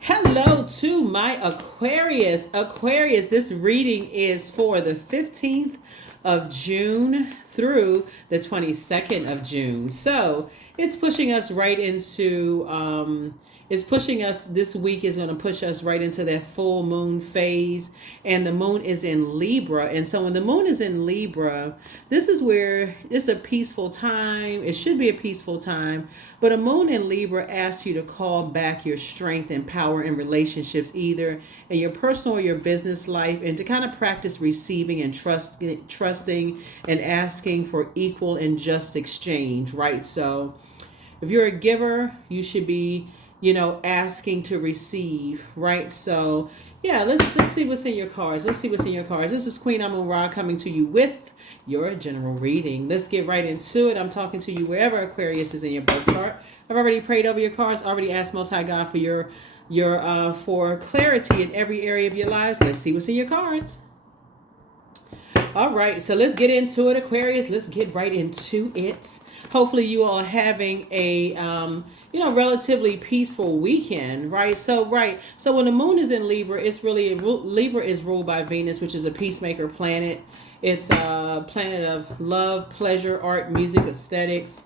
Hello to my Aquarius. Aquarius, this reading is for the 15th of June through the 22nd of June. So it's pushing us right into, it's pushing us, this week is going to push us right into that full moon phase. And the moon is in Libra. And so when the moon is in Libra, this is where it's a peaceful time. It should be a peaceful time. But a moon in Libra asks you to call back your strength and power in relationships, either in your personal or your business life, and to kind of practice receiving and trusting and asking for equal and just exchange, right? So if you're a giver, you should be, asking to receive, right? So yeah, let's see what's in your cards. Let's see what's in your cards. This is Queen Amun Ra coming to you with your general reading. Let's get right into it. I'm talking to you wherever Aquarius is in your birth chart. I've already prayed over your cards, already asked Most High God for your for clarity in every area of your lives. Let's see what's in your cards. All right, so let's get into it, Aquarius. Let's get right into it. Hopefully you all are having a relatively peaceful weekend, right? So when the moon is in Libra, it's really Libra is ruled by Venus, which is a peacemaker planet. It's a planet of love, pleasure, art, music, aesthetics.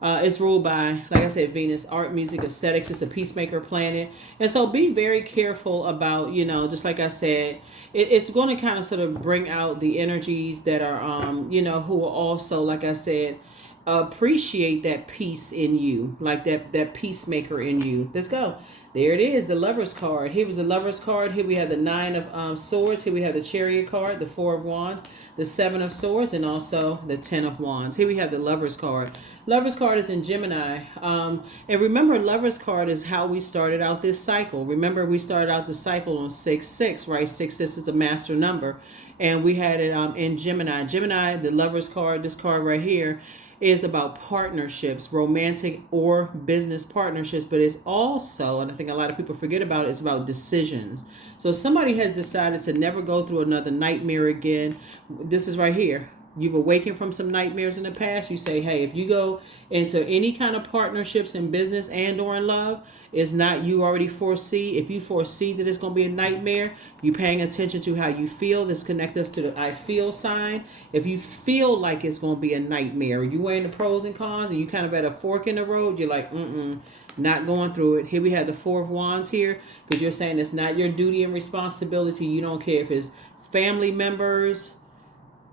It's ruled by, like I said, Venus, art, music, aesthetics. It's a peacemaker planet. And so be very careful about, just like I said, it's going to kind of sort of bring out the energies that are, who are also, like I said, appreciate that peace in you, like that peacemaker in you. Let's go. There it is, the Lover's card. Here was the Lover's card. Here we have the Nine of Swords. Here we have the Chariot card, the Four of Wands, the Seven of Swords, and also the Ten of Wands. Here we have the Lover's card. Lover's card is in Gemini. And remember, Lover's card is how we started out this cycle. Remember, we started out the cycle on 6-6, right? 6-6 is a master number. And we had it in Gemini. Gemini, the Lover's card, this card right here, is about partnerships, romantic or business partnerships, but it's also, and I think a lot of people forget about it, it's about decisions. So somebody has decided to never go through another nightmare again. This is right here. You've awakened from some nightmares in the past. You say, hey, if you go into any kind of partnerships in business and or in love, it's not you already foresee. If you foresee that it's going to be a nightmare, you paying attention to how you feel. This connects us to the I feel sign. If you feel like it's going to be a nightmare, you weighing the pros and cons, and you kind of at a fork in the road, you're like, not going through it. Here we have the Four of Wands here, because you're saying it's not your duty and responsibility. You don't care if it's family members,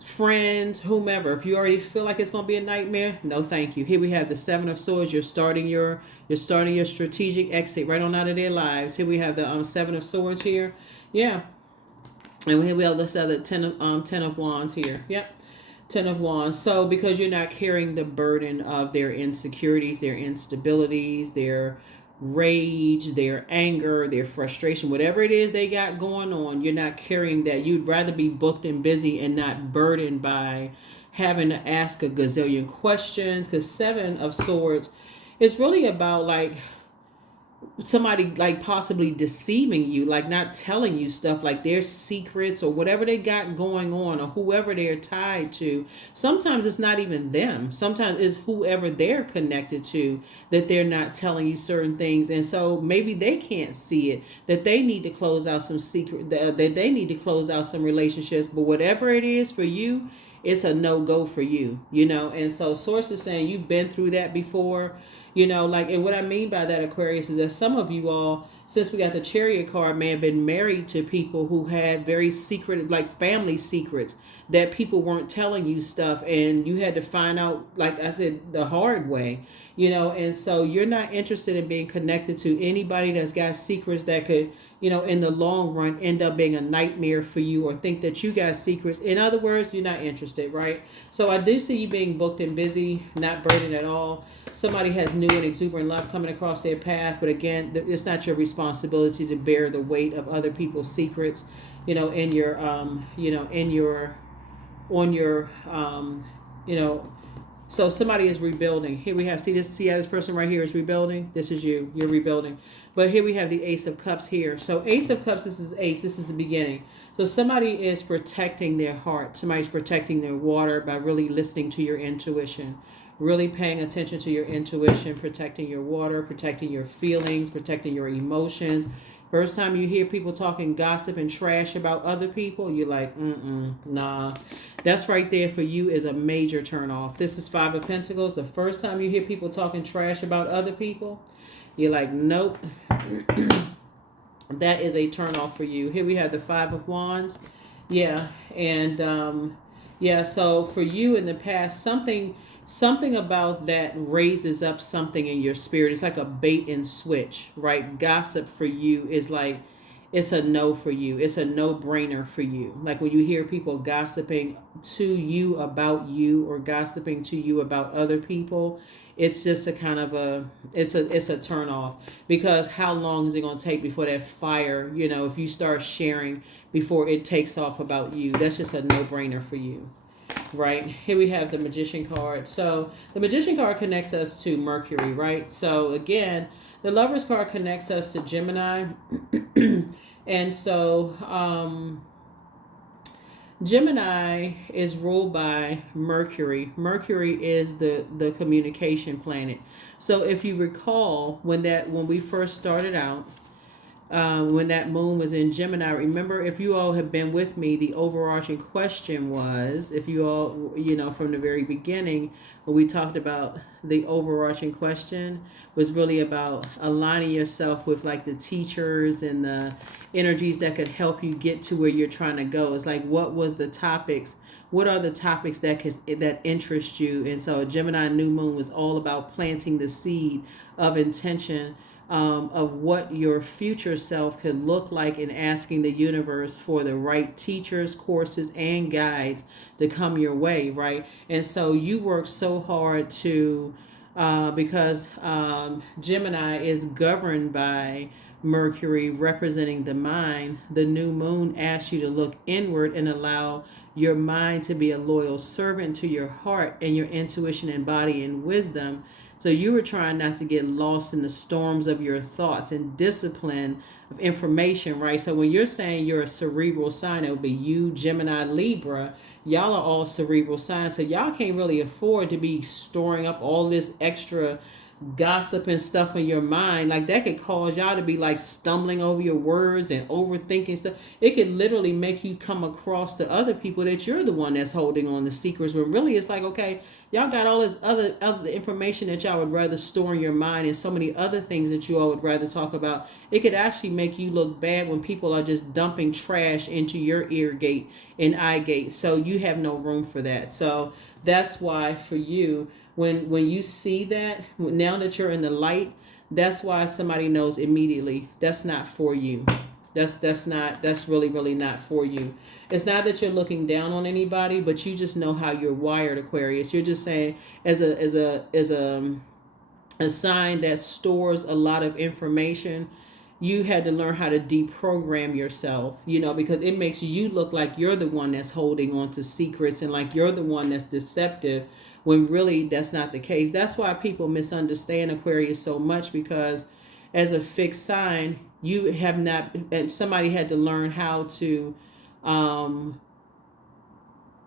friends, whomever. If you already feel like it's going to be a nightmare, no thank you. Here we have the Seven of Swords. You're starting your strategic exit right on out of their lives. Here we have the Seven of Swords here. Yeah. And here we have this other Ten of Wands here. Yep. Ten of Wands. So because you're not carrying the burden of their insecurities, their instabilities, their rage, their anger, their frustration, whatever it is they got going on, you're not carrying that. You'd rather be booked and busy and not burdened by having to ask a gazillion questions, because Seven of Swords is really about like somebody like possibly deceiving you, like not telling you stuff, like their secrets or whatever they got going on, or whoever they're tied to. Sometimes it's not even them. Sometimes it's whoever they're connected to that they're not telling you certain things. And so maybe they can't see it, that they need to close out some secret, that they need to close out some relationships. But whatever it is for you, it's a no-go for you, And so Source is saying you've been through that before. And what I mean by that, Aquarius, is that some of you all, since we got the Chariot card, may have been married to people who had very secret, like family secrets, that people weren't telling you stuff, and you had to find out, like I said, the hard way, and so you're not interested in being connected to anybody that's got secrets that could, in the long run end up being a nightmare for you, or think that you got secrets. In other words, you're not interested, right? So I do see you being booked and busy, not burdened at all. Somebody has new and exuberant love coming across their path, but again, it's not your responsibility to bear the weight of other people's secrets, in your, in your, on your, so somebody is rebuilding. Here we have, see how this person right here is rebuilding? This is you. You're rebuilding. But here we have the Ace of Cups here. So Ace of Cups, this is Ace. This is the beginning. So somebody is protecting their heart. Somebody's protecting their water by really listening to your intuition. Really paying attention to your intuition, protecting your water, protecting your feelings, protecting your emotions, First time you hear people talking gossip and trash about other people, you're like, nah. That's right there for you is a major turn off. This is Five of Pentacles. The first time you hear people talking trash about other people, you're like, nope. That is a turn off for you. Here we have the Five of Wands. Yeah. And yeah, so for you in the past, something about that raises up something in your spirit. It's like a bait and switch, right? Gossip for you is like, it's a no for you. It's a no-brainer for you. Like when you hear people gossiping to you or gossiping to you about other people, it's just a kind of it's a turn off, because how long is it going to take before that fire, if you start sharing before it takes off about you? That's just a no-brainer for you. Right, here we have the Magician card. So the Magician card connects us to Mercury, right? So again, the Lovers card connects us to Gemini. And so Gemini is ruled by Mercury. Mercury is the communication planet. So if you recall, when we first started out, when that moon was in Gemini, remember, if you all have been with me, the overarching question was, if you all, from the very beginning, when we talked about the overarching question was really about aligning yourself with like the teachers and the energies that could help you get to where you're trying to go. It's like, what are the topics that interest you? And so Gemini new moon was all about planting the seed of intention, of what your future self could look like, and asking the universe for the right teachers, courses, and guides to come your way, right? And so you work so hard to, because Gemini is governed by Mercury representing the mind, the new moon asks you to look inward and allow your mind to be a loyal servant to your heart and your intuition and body and wisdom. So you were trying not to get lost in the storms of your thoughts and discipline of information, right? So when you're saying you're a cerebral sign, it would be you, Gemini, Libra. Y'all are all cerebral signs. So y'all can't really afford to be storing up all this extra gossip and stuff in your mind. Like that could cause y'all to be like stumbling over your words and overthinking stuff. It could literally make you come across to other people that you're the one that's holding on the secrets, when really it's like, okay, y'all got all this other information that y'all would rather store in your mind, and so many other things that you all would rather talk about. It could actually make you look bad when people are just dumping trash into your ear gate and eye gate. So you have no room for that. So that's why for you, when you see that, now that you're in the light, that's why somebody knows immediately that's not for you. That's really not for you. It's not that you're looking down on anybody, but you just know how you're wired, Aquarius. You're just saying, as a sign that stores a lot of information, you had to learn how to deprogram yourself, because it makes you look like you're the one that's holding on to secrets and like you're the one that's deceptive, when really that's not the case. That's why people misunderstand Aquarius so much, because as a fixed sign, you have not, somebody had to learn how to,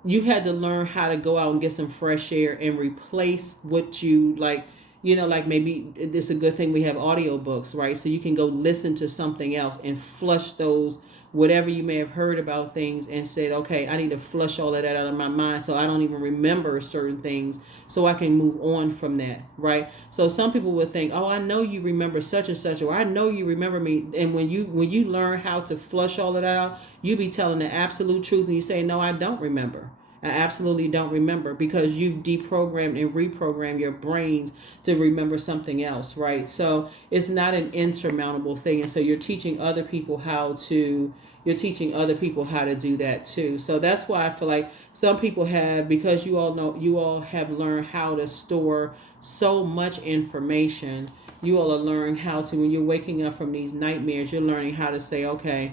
you had to learn how to go out and get some fresh air and replace what you like. Like maybe it's a good thing we have audiobooks, right? So you can go listen to something else and flush those, whatever you may have heard about things, and said, okay, I need to flush all of that out of my mind so I don't even remember certain things, so I can move on from that, right? So some people would think, oh, I know you remember such and such, or I know you remember me. And when you learn how to flush all of that out, you be telling the absolute truth, and you say, no, I don't remember. I absolutely don't remember, because you've deprogrammed and reprogrammed your brains to remember something else, right? So it's not an insurmountable thing. And so you're teaching other people how to do that too. So that's why I feel like some people have, because you all have learned how to store so much information. You all are learning how to, when you're waking up from these nightmares, you're learning how to say, okay,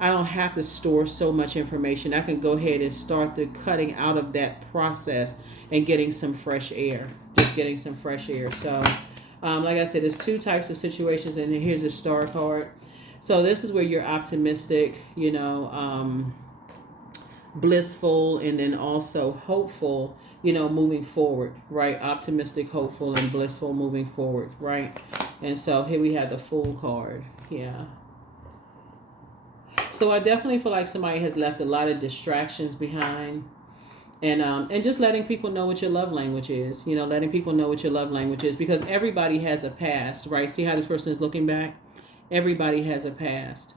I don't have to store so much information. I can go ahead and start the cutting out of that process and getting some fresh air. Just getting some fresh air. So, like I said, there's two types of situations, and here's the star card. So this is where you're optimistic, blissful, and then also hopeful, moving forward, right? Optimistic, hopeful, and blissful moving forward, right? And so here we have the Fool card. Yeah. So I definitely feel like somebody has left a lot of distractions behind, and just letting people know what your love language is. You know, letting people know what your love language is, because everybody has a past, right? See how this person is looking back? Everybody has a past.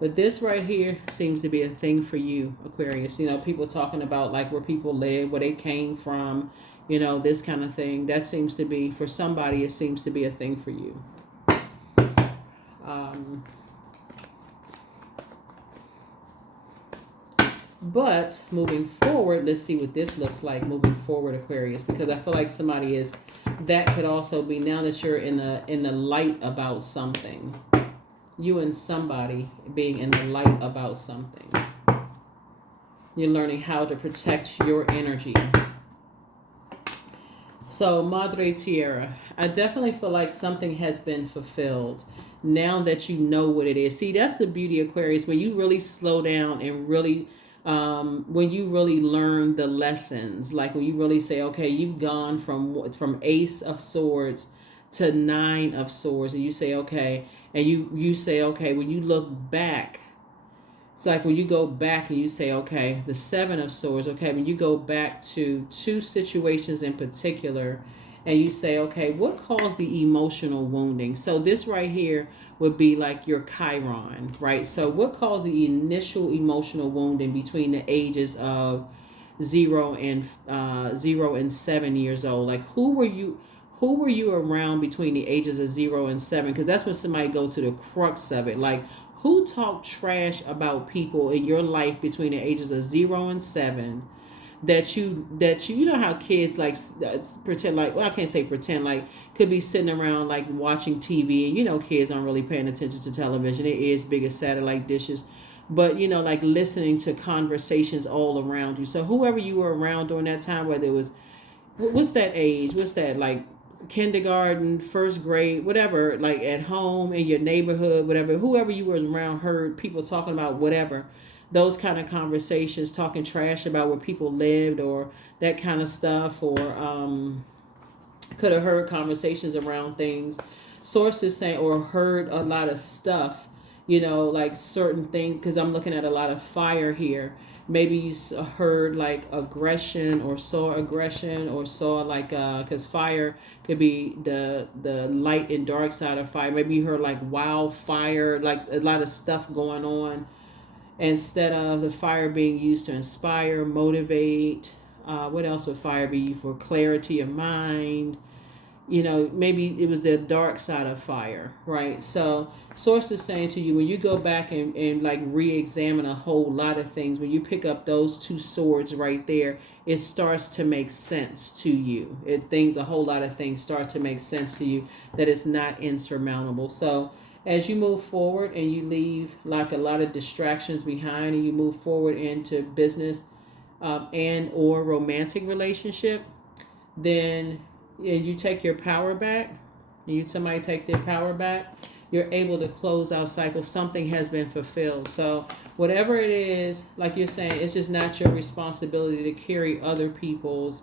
But this right here seems to be a thing for you, Aquarius. You know, people talking about like where people live, where they came from, you know, this kind of thing. That seems to be, for somebody, it seems to be a thing for you. Um, But moving forward, let's see what this looks like moving forward, Aquarius, because I feel like somebody is, that could also be, now that you're in the light about something, you and somebody being in the light about something. You're learning how to protect your energy. So, Madre Tierra, I definitely feel like something has been fulfilled now that you know what it is. See, that's the beauty, Aquarius, when you really slow down and really, when you really learn the lessons, like when you really say, okay, you've gone from Ace of Swords to Nine of Swords, and you say, okay, and you say, okay, when you look back, it's like when you go back and you say, okay, the Seven of Swords, okay, when you go back to two situations in particular, and you say, okay, what caused the emotional wounding? So this right here would be like your Chiron, right? So what caused the initial emotional wounding between the ages of 0 and 7 years old? Like who were you around between the ages of 0 and 7? Because that's when somebody go to the crux of it. Like who talked trash about people in your life between the ages of 0 and 7, that you know how kids like pretend, like, well, I can't say pretend, like could be sitting around like watching TV, and you know kids aren't really paying attention to television. It is big as satellite dishes, but you know, like listening to conversations all around you. So whoever you were around during that time, whether it was, what's that age, what's that, like kindergarten, first grade, whatever, like at home, in your neighborhood, whatever, whoever you were around heard people talking about whatever, those kind of conversations, talking trash about where people lived or that kind of stuff, or could have heard conversations around things, sources saying, or heard a lot of stuff, you know, like certain things, because I'm looking at a lot of fire here. Maybe you heard like aggression, or saw like, because fire could be the light and dark side of fire. Maybe you heard like wildfire, like a lot of stuff going on, instead of the fire being used to inspire, motivate. What else would fire be for? Clarity of mind. You know, maybe it was the dark side of fire, right? So source is saying to you, when you go back and like re-examine a whole lot of things, when you pick up those two swords right there, it starts to make sense to you. A whole lot of things start to make sense to you, that it's not insurmountable. So as you move forward and you leave like a lot of distractions behind, and you move forward into business, and or romantic relationship, then, and you take your power back, somebody takes their power back, you're able to close out cycles. Something has been fulfilled. So whatever it is, like you're saying, it's just not your responsibility to carry other people's,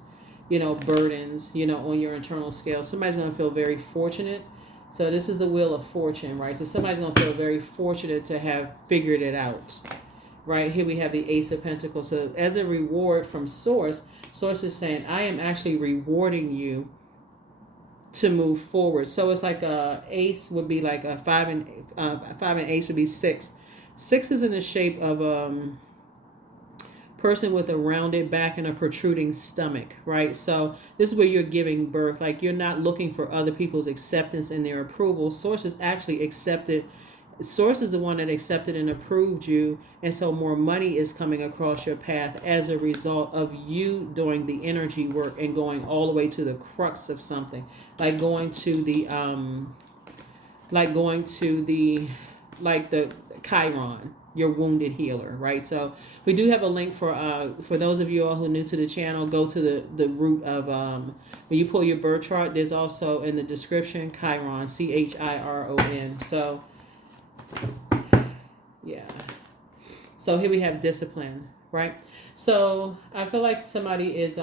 you know, burdens, you know, on your internal scale. Somebody's going to feel very fortunate. So this is the Wheel of Fortune, right? So somebody's going to feel very fortunate to have figured it out, right? Here we have the Ace of Pentacles. So as a reward from Source is saying, I am actually rewarding you to move forward. So it's like a ace would be like a five, and ace would be six. Six is in the shape of person with a rounded back and a protruding stomach, right? So this is where you're giving birth. Like you're not looking for other people's acceptance and their approval. Source is actually accepted. Source is the one that accepted and approved you, and so more money is coming across your path as a result of you doing the energy work and going all the way to the crux of something, like going to the Chiron, your wounded healer, right? So we do have a link for those of you all who are new to the channel. Go to the root of when you pull your birth chart. There's also in the description Chiron, Chiron. So yeah. So here we have discipline, right? So I feel like somebody is,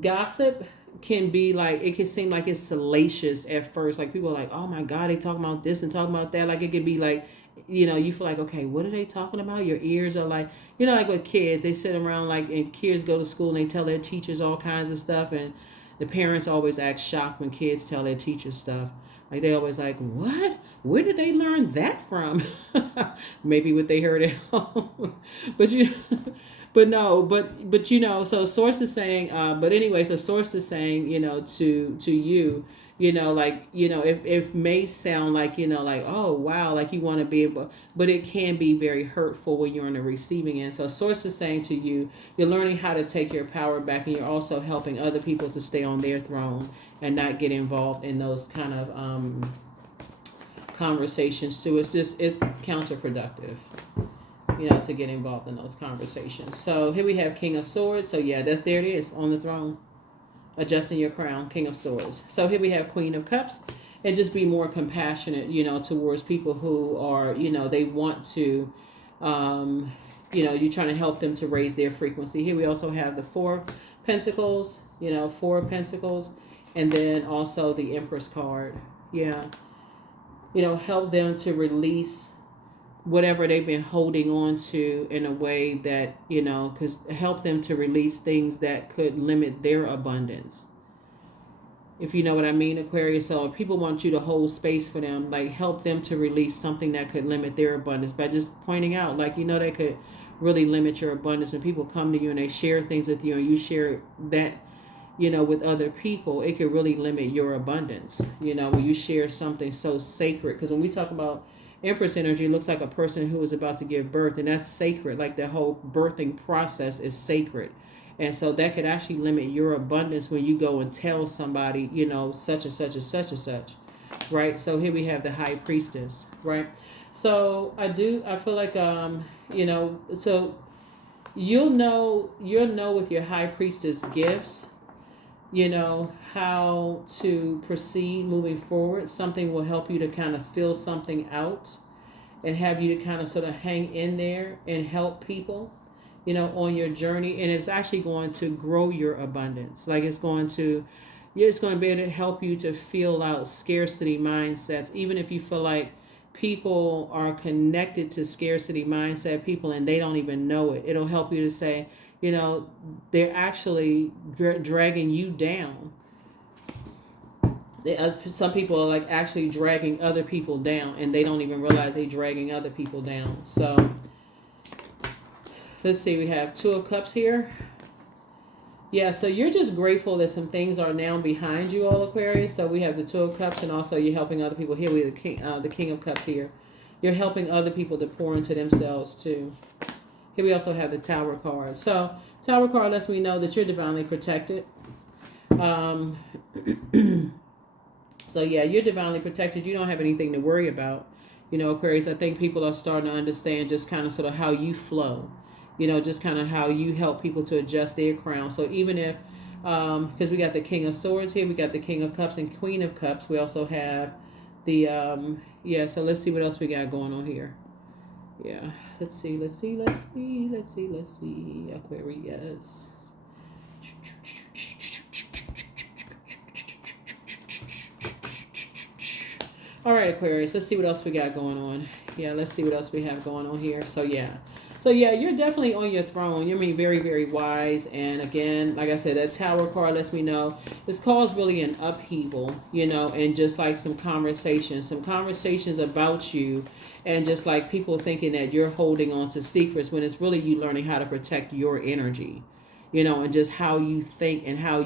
gossip can be like, it can seem like it's salacious at first. Like people are like, oh my God, they talking about this and talking about that. Like it could be like you feel like, okay, what are they talking about? Your ears are like, like with kids, they sit around like, and kids go to school and they tell their teachers all kinds of stuff, and the parents always act shocked when kids tell their teachers stuff. Like they always like, what? Where did they learn that from? Maybe what they heard at home, but but no, but so source is saying, but anyway, so source is saying, to you, like, if may sound like, like, oh wow, like you want to be able, but it can be very hurtful when you're on the receiving end. So source is saying to you, you're learning how to take your power back, and you're also helping other people to stay on their throne and not get involved in those kind of conversations too. It's counterproductive, to get involved in those conversations. So here we have King of Swords. So yeah, there it is on the throne, adjusting your crown, King of Swords. So here we have Queen of Cups, and just be more compassionate, towards people who are, they want to, you're trying to help them to raise their frequency. Here we also have the Four Pentacles, Four of Pentacles, and then also the Empress card. Yeah. Help them to release whatever they've been holding on to in a way that, because help them to release things that could limit their abundance. If you know what I mean, Aquarius. So if people want you to hold space for them, like help them to release something that could limit their abundance by just pointing out, like, they could really limit your abundance. When people come to you and they share things with you and you share that, with other people, it could really limit your abundance, when you share something so sacred. Because when we talk about Empress energy, it looks like a person who is about to give birth, and that's sacred. Like the whole birthing process is sacred. And so that could actually limit your abundance when you go and tell somebody, such and such and such and such, right? So here we have the High Priestess, right? So I feel like, so you'll know with your High Priestess gifts, how to proceed moving forward. Something will help you to kind of fill something out and have you to kind of sort of hang in there and help people, on your journey. And it's actually going to grow your abundance. Like it's going to be able to help you to feel out scarcity mindsets. Even if you feel like people are connected to scarcity mindset people and they don't even know it, it'll help you to say, they're actually dragging you down. Some people are like actually dragging other people down, and they don't even realize they're dragging other people down. So let's see, we have Two of Cups here. Yeah, so you're just grateful that some things are now behind you, all Aquarius. So we have the Two of Cups, and also you're helping other people. Here we have the King of Cups here. You're helping other people to pour into themselves too. Here we also have the Tower card. So Tower card lets me know that you're divinely protected. So yeah, you're divinely protected. You don't have anything to worry about. Aquarius, I think people are starting to understand just kind of sort of how you flow. Just kind of how you help people to adjust their crown. So even if, because we got the King of Swords here, we got the King of Cups and Queen of Cups. We also have the, so let's see what else we got going on here. Yeah, let's see, Aquarius. All right, Aquarius, let's see what else we got going on. Yeah, let's see what else we have going on here. So yeah, you're definitely on your throne. You're being very, very wise. And again, like I said, that Tower card lets me know it's caused really an upheaval, and just like some conversations about you, and just like people thinking that you're holding on to secrets when it's really you learning how to protect your energy, and just how you think and how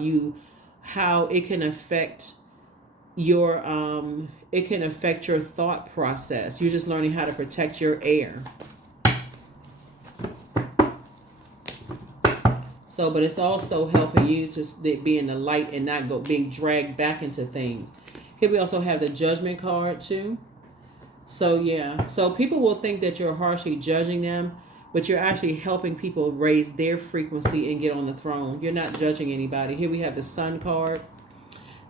it can affect your thought process. You're just learning how to protect your air. So, but it's also helping you to be in the light and not being dragged back into things. Here we also have the Judgment card too. So yeah, so people will think that you're harshly judging them, but you're actually helping people raise their frequency and get on the throne. You're not judging anybody. Here we have the Sun card,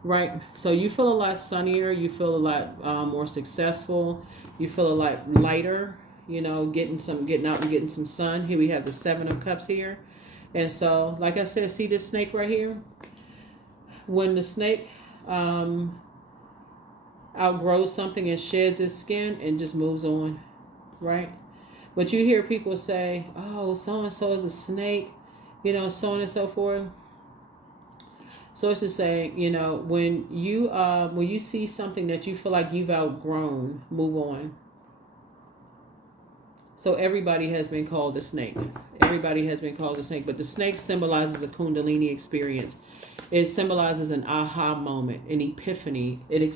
right? So you feel a lot sunnier. You feel a lot more successful. You feel a lot lighter, getting out and getting some sun. Here we have the Seven of Cups here. And so, like I said, see this snake right here? When the snake outgrows something and sheds its skin and just moves on. right? But you hear people say, oh, so and so is a snake, you know, so on and so forth. So it's just saying, you know, when you see something that you feel like you've outgrown, move on. So everybody has been called a snake. Everybody has been called a snake, but the snake symbolizes a Kundalini experience. It symbolizes an aha moment, an epiphany. It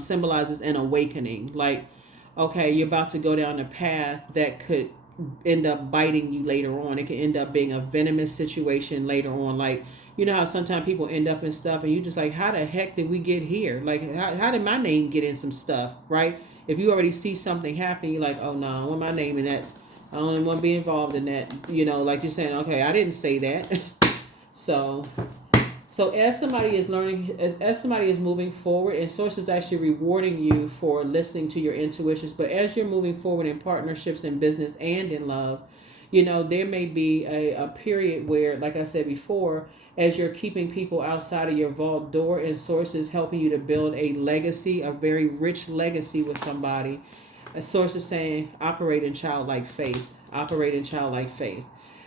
symbolizes an awakening. Like, okay, you're about to go down a path that could end up biting you later on. It could end up being a venomous situation later on. Like, you know how sometimes people end up in stuff and you just like, how the heck did we get here? Like, how did my name get in some stuff, right? If you already see something happening, you're like, oh no, I want my name in that. I don't want to be involved in that. You know, like you're saying, okay, I didn't say that. So as somebody is learning, as somebody is moving forward, and Source is actually rewarding you for listening to your intuitions, but as you're moving forward in partnerships in business and in love, you know, there may be a period where, like I said before, as you're keeping people outside of your vault door, and Source is helping you to build a legacy, a very rich legacy with somebody. A Source is saying, operate in childlike faith. Operate in childlike faith.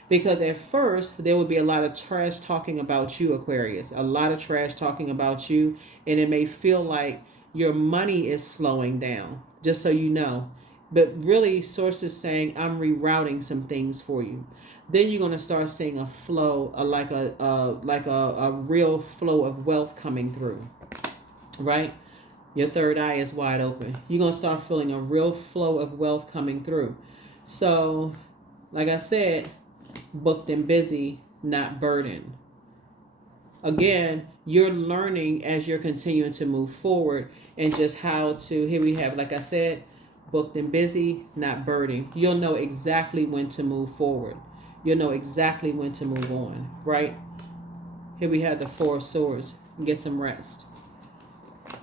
Because at first, there would be a lot of trash talking about you, Aquarius. A lot of trash talking about you. And it may feel like your money is slowing down, just so you know. But really, Source is saying, I'm rerouting some things for you. Then you're going to start seeing a flow, like a real flow of wealth coming through, right? Your third eye is wide open. You're going to start feeling a real flow of wealth coming through. So, like I said, booked and busy, not burdened. Again, you're learning as you're continuing to move forward, and just how to, here we have, like I said, booked and busy, not burdened. You'll know exactly when to move forward. You'll know exactly when to move on, right? Here we have the Four of Swords. Get some rest.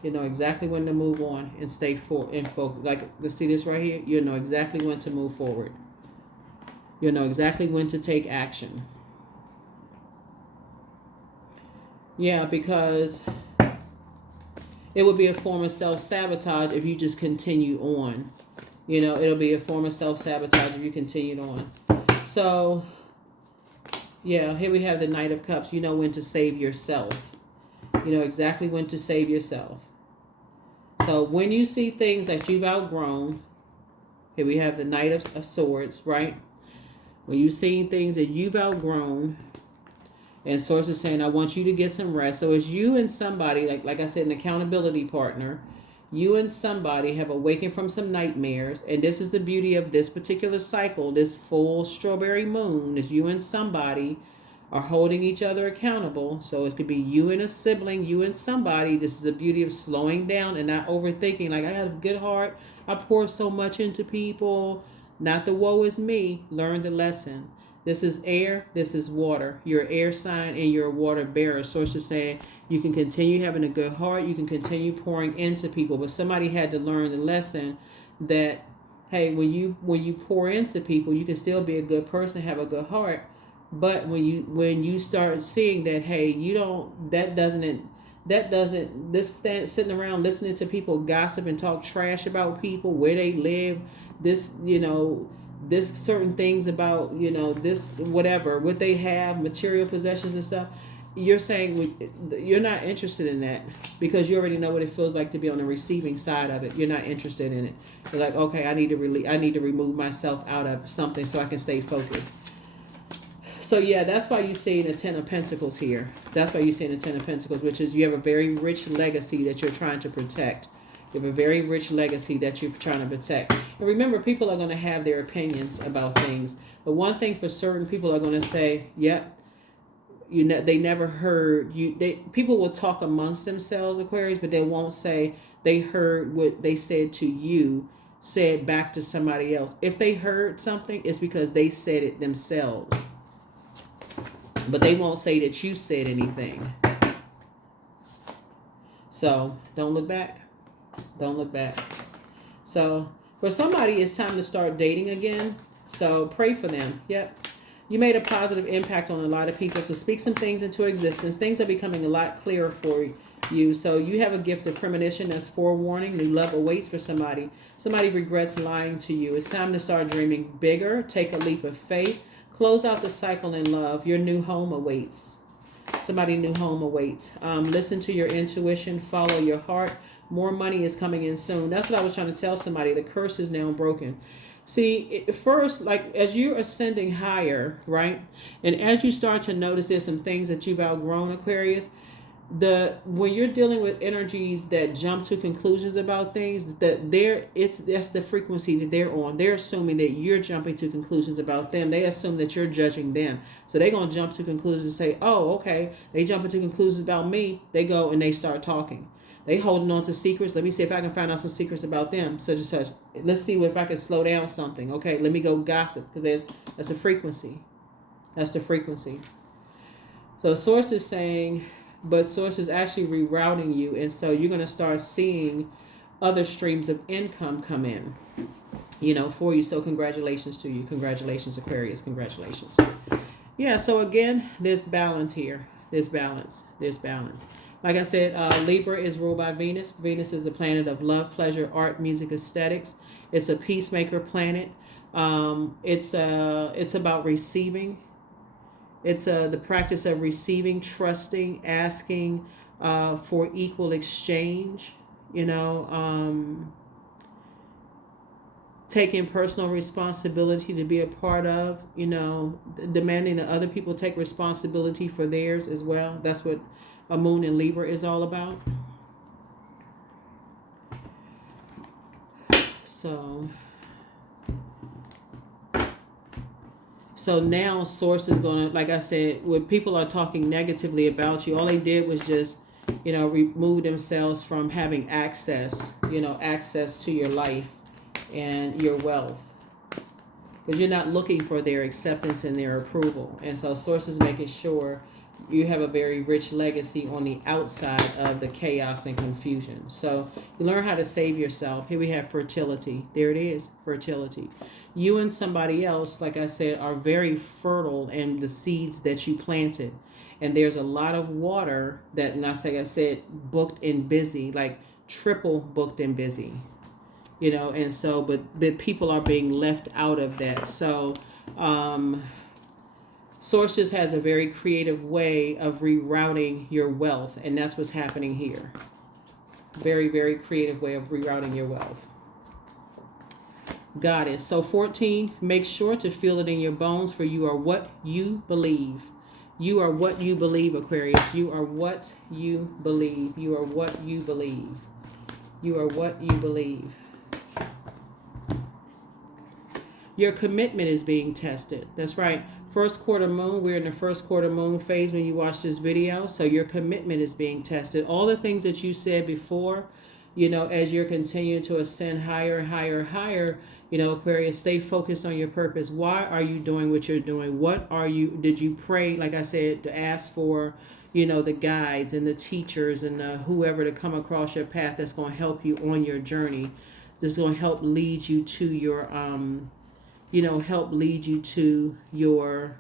You know exactly when to move on and stay focused. Like, let's see this right here. You'll know exactly when to move forward. You'll know exactly when to take action. Yeah, because it would be a form of self-sabotage if you just continue on. You know, it'll be a form of self-sabotage if you continued on. So, yeah, here we have the Knight of Cups. You know when to save yourself. You know exactly when to save yourself. So when you see things that you've outgrown, here we have the Knight of Swords, right? When you've seen things that you've outgrown, and Source is saying, I want you to get some rest. So as you and somebody, like I said, an accountability partner, you and somebody have awakened from some nightmares. And this is the beauty of this particular cycle, this full strawberry moon, is you and somebody are holding each other accountable. So it could be you and a sibling, you and somebody. This is the beauty of slowing down and not overthinking. Like, I have a good heart. I pour so much into people. Not the woe is me. Learn the lesson. This is air. This is water. You're an air sign and you're a water bearer. Source is saying you can continue having a good heart. You can continue pouring into people. But somebody had to learn the lesson that, hey, when you pour into people, you can still be a good person, have a good heart. But when you start seeing that, hey, sitting around listening to people gossip and talk trash about people, where they live, this certain things about, this, whatever, what they have, material possessions and stuff, you're saying you're not interested in that because you already know what it feels like to be on the receiving side of it. You're not interested in it. You're like, okay, I need to remove myself out of something so I can stay focused. So yeah, that's why you see the Ten of Pentacles here. That's why you see the Ten of Pentacles, which is you have a very rich legacy that you're trying to protect. You have a very rich legacy that you're trying to protect. And remember, people are going to have their opinions about things. But one thing for certain, people are going to say, yep, they never heard you. People will talk amongst themselves, Aquarius, but they won't say they heard what they said to you, said back to somebody else. If they heard something, it's because they said it themselves. But they won't say that you said anything. So don't look back. Don't look back. So for somebody, it's time to start dating again. So pray for them. Yep. You made a positive impact on a lot of people. So speak some things into existence. Things are becoming a lot clearer for you. you. So you have a gift of premonition. That's forewarning. New love awaits for somebody. Somebody regrets lying to you. It's time to start dreaming bigger. Take a leap of faith. Close out the cycle in love. Your new home awaits. Somebody new home awaits. Listen to your intuition. Follow your heart. More money is coming in soon. That's what I was trying to tell somebody. The curse is now broken. See, first, like as you're ascending higher, right? And as you start to notice there's some things that you've outgrown, Aquarius, when you're dealing with energies that jump to conclusions about things, that's the frequency that they're on. They're assuming that you're jumping to conclusions about them. They assume that you're judging them. So they're gonna jump to conclusions and say, oh, okay. They jump into conclusions about me. They go and they start talking. They holding on to secrets. Let me see if I can find out some secrets about them, such and such. Let's see if I can slow down something. Okay, let me go gossip, because that's the frequency. That's the frequency. So Source is saying, but Source is actually rerouting you, and so you're going to start seeing other streams of income come in, for you. So congratulations to you. Congratulations, Aquarius. Congratulations. Yeah, so again, there's balance here. There's balance. There's balance. Like I said, Libra is ruled by Venus. Venus is the planet of love, pleasure, art, music, aesthetics. It's a peacemaker planet. It's about receiving. It's the practice of receiving, trusting, asking for equal exchange. Taking personal responsibility to be a part of. Demanding that other people take responsibility for theirs as well. That's what a moon in Libra is all about. So now Source is going to, like I said, when people are talking negatively about you, all they did was just, remove themselves from having access to your life and your wealth. Because you're not looking for their acceptance and their approval. And so Source is making sure you have a very rich legacy on the outside of the chaos and confusion. So you learn how to save yourself. Here we have fertility. There it is, fertility. You and somebody else, like I said, are very fertile in the seeds that you planted. And there's a lot of water that, and like I said, booked and busy, like triple booked and busy. And so, but people are being left out of that. So, Source just has a very creative way of rerouting your wealth, and that's what's happening here. Very, very creative way of rerouting your wealth. Goddess. So 14, make sure to feel it in your bones, for you are what you believe. You are what you believe, Aquarius. You are what you believe. You are what you believe. You are what you believe. Your commitment is being tested. That's right. First quarter moon, we're in the first quarter moon phase when you watch this video. So your commitment is being tested. All the things that you said before, as you're continuing to ascend higher and higher and higher, Aquarius, stay focused on your purpose. Why are you doing what you're doing? Did you pray, like I said, to ask for, the guides and the teachers and whoever to come across your path that's going to help you on your journey. That's going to help lead you to your,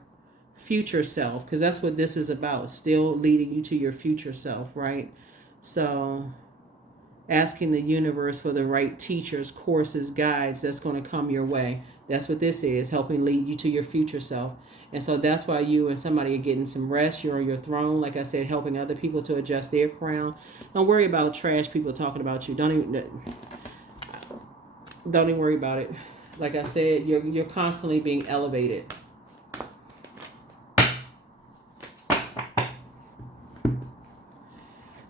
future self, because that's what this is about, still leading you to your future self, right? So asking the universe for the right teachers, courses, guides that's going to come your way. That's what this is, helping lead you to your future self. And so that's why you and somebody are getting some rest. You're on your throne, like I said, helping other people to adjust their crown. Don't worry about trash people talking about you. Don't even worry about it. Like I said, you're constantly being elevated.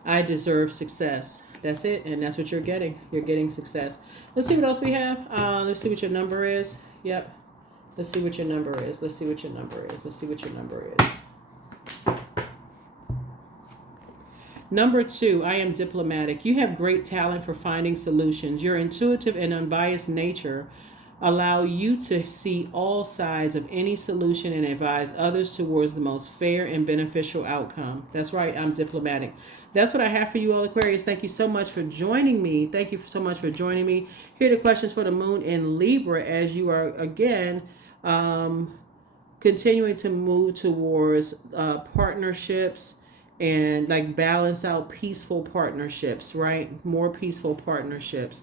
I deserve success. That's it, and that's what you're getting. You're getting success. Let's see what else we have. Let's see what your number is. Yep. Let's see what your number is. Let's see what your number is. Let's see what your number is. Number 2, I am diplomatic. You have great talent for finding solutions. Your intuitive and unbiased nature allow you to see all sides of any solution and advise others towards the most fair and beneficial outcome. That's right, I'm diplomatic. That's what I have for you all, Aquarius. Thank you so much for joining me. Thank you so much for joining me. Here are the questions for the moon in Libra as you are, again, continuing to move towards partnerships and like balance out peaceful partnerships, right? More peaceful partnerships.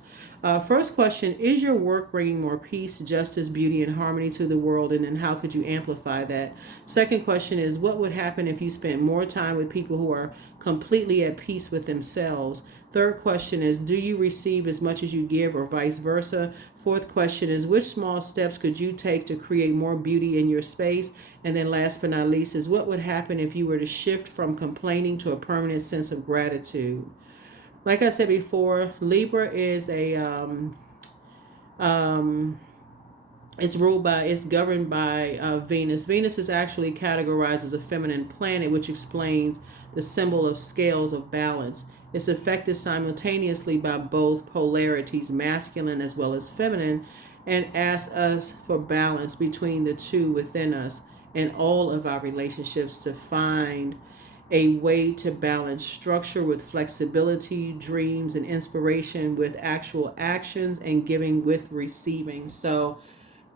First question: is your work bringing more peace, justice, beauty, and harmony to the world? And then how could you amplify that? Second question is: what would happen if you spent more time with people who are completely at peace with themselves? Third question is: do you receive as much as you give, or vice versa? Fourth question is: which small steps could you take to create more beauty in your space? And then last but not least is: what would happen if you were to shift from complaining to a permanent sense of gratitude? Like I said before, Libra is um, it's governed by Venus. Venus is actually categorized as a feminine planet, which explains the symbol of scales of balance. It's affected simultaneously by both polarities, masculine as well as feminine, and asks us for balance between the two within us in all of our relationships, to find a way to balance structure with flexibility, dreams and inspiration with actual actions, and giving with receiving. So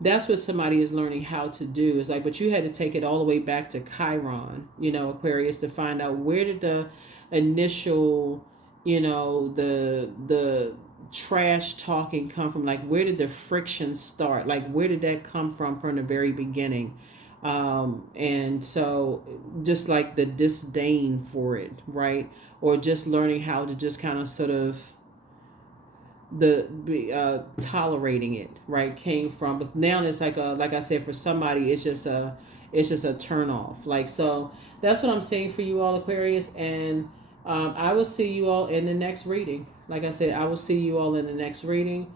that's what somebody is learning how to do. Is like, but you had to take it all the way back to Chiron, Aquarius, to find out where did the initial, the trash talking come from? Like, where did the friction start? Like, where did that come from the very beginning? And so just like the disdain for it, right? Or just learning how to just kind of sort of tolerating it, right, came from. But now it's like I said, for somebody it's just a turn off. Like, so that's what I'm saying for you all, Aquarius. And I will see you all in the next reading. Like I said, I will see you all in the next reading.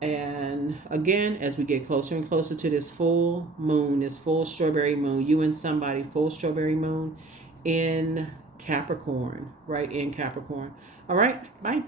And again, as we get closer and closer to this full moon, this full strawberry moon, you and somebody, full strawberry moon in Capricorn, right? In Capricorn. All right, bye.